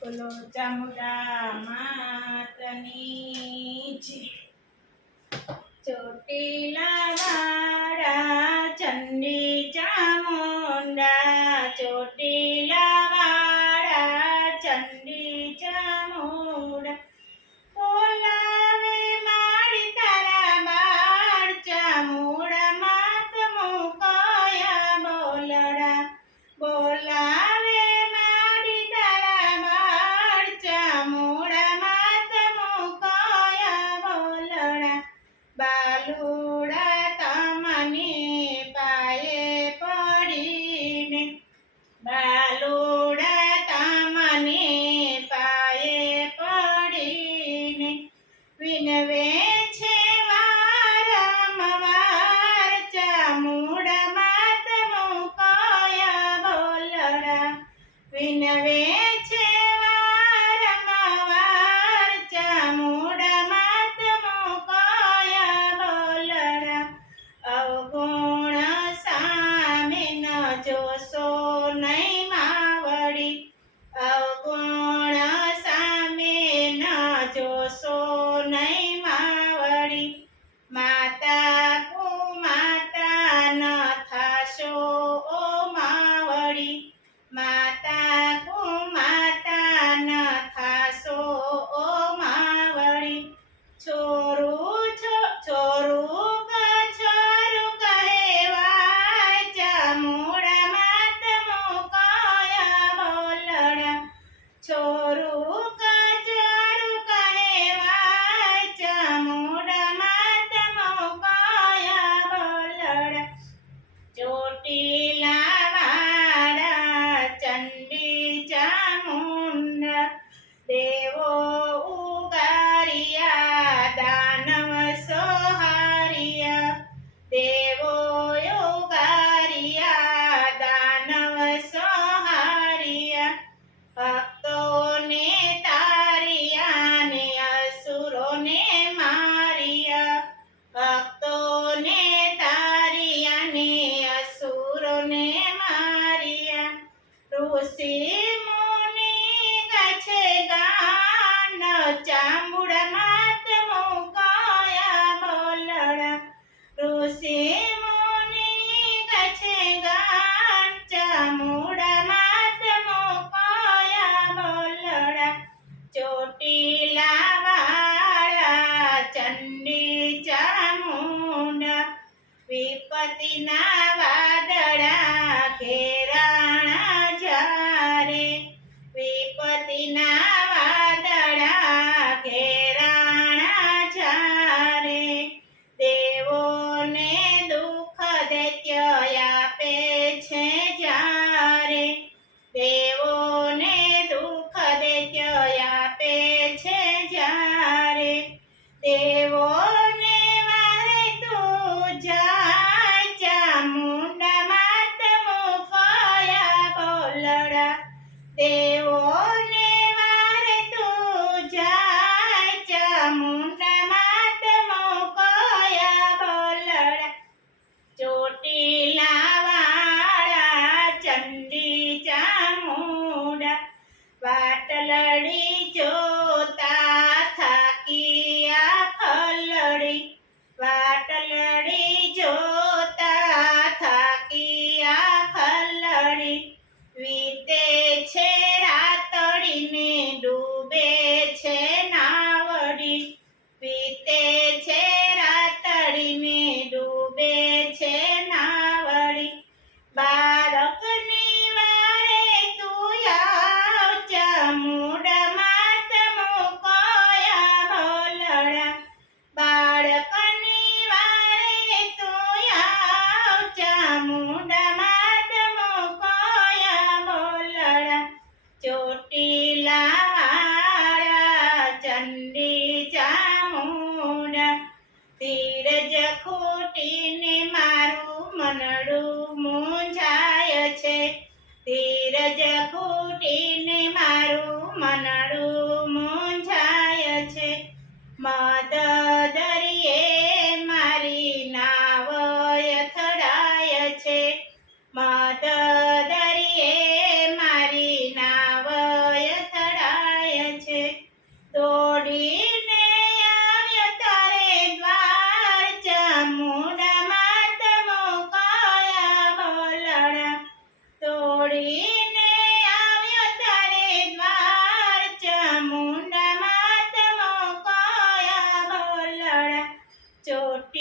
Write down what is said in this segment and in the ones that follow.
બોલો ચામુંડા માતની ચોટીલા વાળા ચંડી ચામુંડા வினவே પતિના પાટલડી જોતા થાકિયા ખલડી. પાટલડી જોતા થાકિયા ખલડી. વીતે છે મારું મૂંઝાય છે. ધીરજ ખૂટીને મારું મન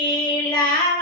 Lila.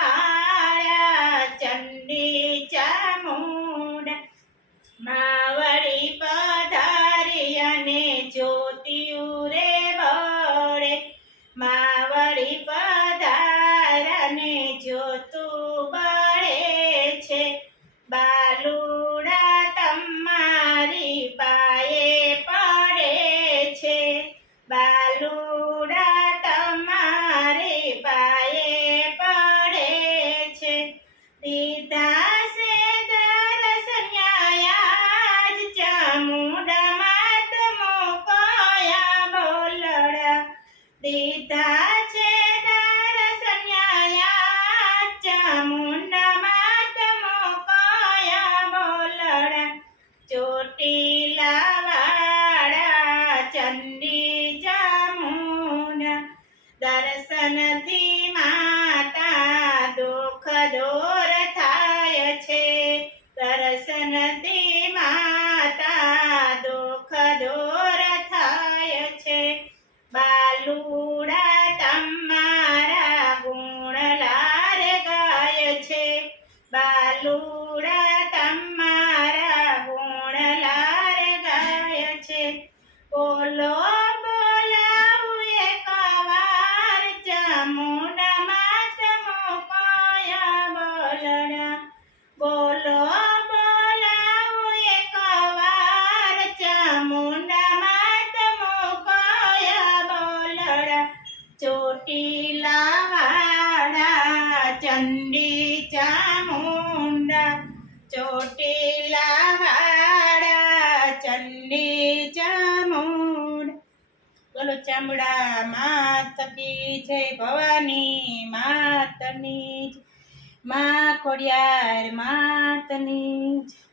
દીધા છે તારા સન્યાયા ચામુંડા માતમો બોલડા ચોટીલા વાળા ચંડી ચામુંડા દર્શનથી માતા દુઃખ દોર થાય છે. દર્શનથી માતા દુઃખ દોર થાય છે. બા ડૂડા તમારા ગુણ લાર ગાય છે. બાલુડા તમારા ગુણ લાર ગાય છે. બોલો ચંડી ચામુંડ બોલો ચામડા માત કી જય ભવાની માતની જ મા ખોડિયાર માતની જય.